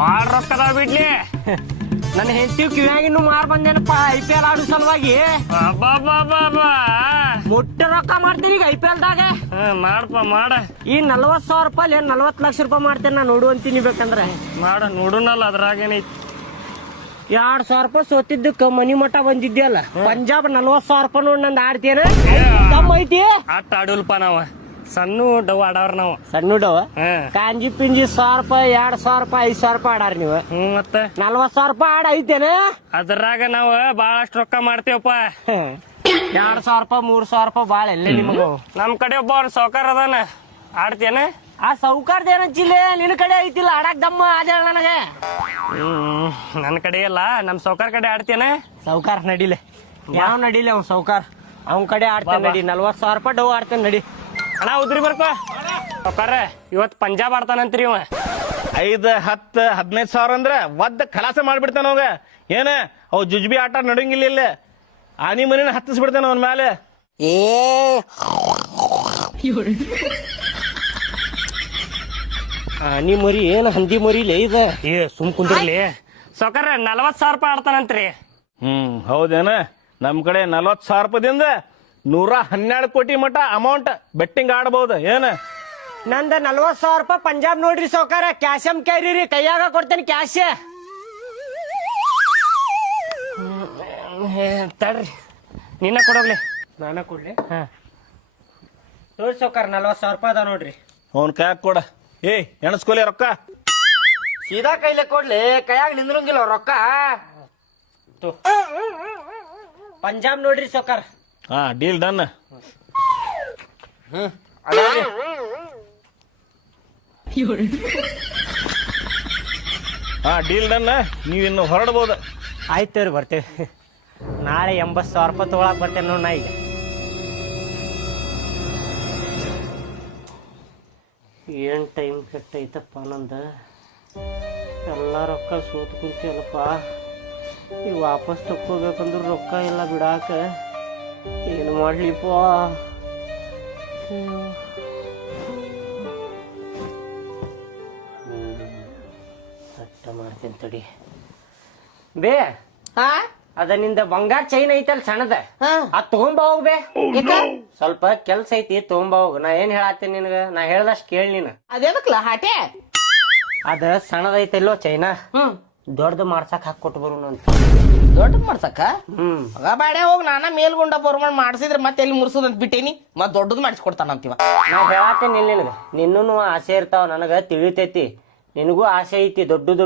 ಬಾಳ್ ರೊಕ್ಕದ ಬಿಡ್ಲಿ. ನನ್ನ ಹೆಂಡತಿ ಕಿವ್ಯಾಗಿನ್ನು ಮಾರ್ ಬಂದೇನಪ್ಪ IPL ಆಡು ಸಲುವಾಗಿ. ಮುಟ್ಟ ರೊಕ್ಕ ಮಾಡ್ತೀನಿ ಈಗ IPL ದಾಗ. ಮಾಡಪ್ಪ ಮಾಡ. ಈ 40,000 ರೂಪಾಯಿ 40 ಲಕ್ಷ ರೂಪಾಯಿ ಮಾಡ್ತೇನೆ ನಾ ನೋಡು ಅಂತೀನಿ ಬೇಕಂದ್ರೆ. ಮಾಡ ನೋಡುನಲ್ಲ ಅದ್ರಾಗೇನೈತಿ. 2,000 ರೂಪಾಯಿ ಸೋತಿದ್ದಕ್ಕ ಮನಿ ಮಠ ಬಂದಿದ್ಯಲ್ಲ. ಪಂಜಾಬ್ 40,000 ರೂಪಾಯಿ ನೋಡಿ ನಂದು ಆಡ್ತೇನೆ ತಮ್ಮ ಐತಿ. ಆಟ ಆಡುಲ್ಪ ನಾವ ಸಣ್ಣ ಡವ್ ಆಡವ್ರ ನಾವು. ಸಣ್ಣ ಡವ ಕಾಂಜಿ ಪಿಂಜಿ 1,000 ರೂಪಾಯಿ 2,000 ರೂಪಾಯಿ 5,000 ರೂಪಾಯಿ ಆಡಾರ ನೀವು. ಮತ್ತೆ 40,000 ರೂಪಾಯಿ ಆಡ ಐತೇನೆ. ಅದ್ರಾಗ ನಾವ್ ಬಾಳಷ್ಟು ರೊಕ್ಕ ಮಾಡ್ತೇವಪ್ಪ. 2,000 ರೂಪಾಯಿ 3,000 ರೂಪಾಯಿ ಬಾಳ ಎಲ್ಲ ನಿಮಗ. ನಮ್ ಕಡೆ ಒಬ್ಬ ಅವ್ರ ಸಾವ್ಕಾರ ಅದಾನ. ಆಡ್ತೇನೆ ಆ ಸೌಕಾರ್ದ ಏನಂಚಿಲ್ಲ ನಿನ್ ಕಡೆ ಐತಿಲ್ಲ ಆಡಾಕ್ ದಮ್ಮ ಅದೇ ನನಗೆ. ನನ್ ಕಡೆ ಇಲ್ಲ ನಮ್ ಸಾವ್ಕಾರ ಕಡೆ ಆಡ್ತೇನೆ. ಸೌಕಾರ ನಡಿಲೆ ಯಾವ ನಡಿಲೆ ಅವ್ನ ಸೌಕಾರ ಅವ್ನ ಕಡೆ ಆಡ್ತೇನೆ ನಡಿ. 40,000 ರೂಪಾಯಿ ಡವ್ ಆಡ್ತೇನೆ ನಡಿ. ಅಣ್ಣ ಉದ್ರಿ ಬರ್ಕೋ ಸಾವ್ಕಾರ. ಇವತ್ ಪಂಜಾಬ್ ಆಡ್ತಾನಂತ್ರಿ ಇವ. 5, 10, 15 ಸಾವಿರ ಅಂದ್ರೆ ಒದ್ದ ಖಲಾಸ ಮಾಡ್ಬಿಡ್ತಾನ ಅವಾಗ. ಏನ ಅವ್ ಜುಜ್ಬಿ ಆಟ ನಡಂಗಿಲ್ಲ ಇಲ್ಲ. ಆನಿ ಮನಿನ ಹತ್ತಿಸ್ಬಿಡ್ತಾನ ಅವನ ಮೇಲೆ. ಆನಿ ಮರಿ ಏನ್ ಹಂದಿ ಮರಿಲೇ ಇದ. ಏ ಸುಮ್ ಕುಂದ್ರಲಿ ಸಾವ್ಕಾರ. 40,000 ರೂಪಾಯಿ ಆಡ್ತಾನಂತ್ರಿ. ಹೌದೇನ. ನಮ್ ಕಡೆ 40,000 ರೂಪಾಯಿದಿಂದ 112 ಕೋಟಿ ಮಟ ಅಮೌಂಟ್ ಬೆಟ್ಟಿಂಗ್ ಆಡಬಹುದು. ಏನ ನಂದ 40,000 ರೂಪಾಯಿ ಪಂಜಾಬ್ ನೋಡ್ರಿ ಸೌಕಾರ. ಕ್ಯಾಶಮ್ ಕ್ಯಾರಿ ಕೈಯಾಗ ಕೊಡ್ತೇನೆ ಕ್ಯಾಶ್. ತಡ್ರಿ ನಿನ್ನ ಕೊಡೋಗ್ಲಿ. ನಾನ ಕೊಡ್ಲಿ ನೋಡಿ ಸೌಕಾರ. 40,000 ರೂಪಾಯಿ ಅದ ನೋಡ್ರಿ. ಅವನ್ ಕೈಯಾಗ ಕೊಡ. ಎಣಸ್ಕೊಲಿ ರೊಕ್ಕ. ಸೀದಾ ಕೈಲೆ ಕೊಡ್ಲಿ ಕೈಯಾಗ ನಿಂದ್ರಂಗಿಲ್ಲ ರೊಕ್ಕ. ಪಂಜಾಬ್ ನೋಡ್ರಿ ಸೌಕಾರ. Deal done. Deal done. ನೀವಿನ್ನು ಹೊರಡ್ಬೋದು. ಆಯ್ತು ರೀ ಬರ್ತೇವೆ. ನಾಳೆ 80,000 ರೂಪಾಯಿ ತಗೊಳಕ್ ಬರ್ತೇನೆ ನೋಡಿ ನಾ ಈಗ. ಏನ್ ಟೈಮ್ ಕೆಟ್ಟೈತಪ್ಪ ನಂದ. ಎಲ್ಲ ರೊಕ್ಕ ಸೋತ್ ಕುಂತಿಯಲ್ಲಪ್ಪ. ಈಗ ವಾಪಸ್ ತಕ್ಕೋಬೇಕಂದ್ರೆ ರೊಕ್ಕ ಇಲ್ಲ ಬಿಡಾಕ. ಏನು ಮಾಡ್ಲಿಪ್ಪ. ಸಟ್ಟ ಮಾಡ್ತೀನಿ ತಡಿ ಬೇ. ಅದ ನಿಂದ ಬಂಗಾರ ಚೈನ್ ಐತಲ್ ಸಣ್ಣದ ಅದ್ ತಗೊಂಬ ಹೋಗ್ಬೇ. ಸ್ವಲ್ಪ ಕೆಲ್ಸ ಐತಿ ತಗೊಂಬ ಹೋಗ್. ನಾ ಏನ್ ಹೇಳತ್ತೇನೆ ನಿನಗ. ನಾ ಹೇಳ್ದಷ್ಟ್ ಕೇಳಿ ನೀನ್. ಅದೇನಕ್ಲ ಹಾಟೆ ಅದ ಸಣ್ಣದ ಐತಲ್ಲೋ ಚೈನಾ. ದೊಡ್ಡದು ಮಾಡ್ಸಕ್ ಹಾಕೊಟ್ಟು ಬರೋಣ ಅಂತ. ದೊಡ್ಡದ್ ಮಾಡ್ಸಕ್ಕ ಮಗ ಬಾಡೆ ಹೋಗ್. ನಾನ ಮೇಲ್ಗುಂಡ ಬೋರ್ಮಂಡ್ ಮಾಡ್ಸಿದ್ರೆ ಮತ್ತೆ ಎಲ್ಲಿ ಮುರ್ಸೋದಂತ ಬಿಟ್ಟೇನಿ. ಮತ್ ದೊಡ್ಡದ್ ಮಾಡಿಸ್ಕೊಡ್ತಾನಂತೀವ. ನಾ ಹೇಳತ್ತೇನೆ ನಿನಗ. ನಿನ್ನೂ ಆಸೆ ಇರ್ತಾವ ನನಗ ತಿಳಿತೈತಿ. ನಿನಗೂ ಆಸೆ ಐತಿ ದೊಡ್ಡ ದೊಡ್ಡ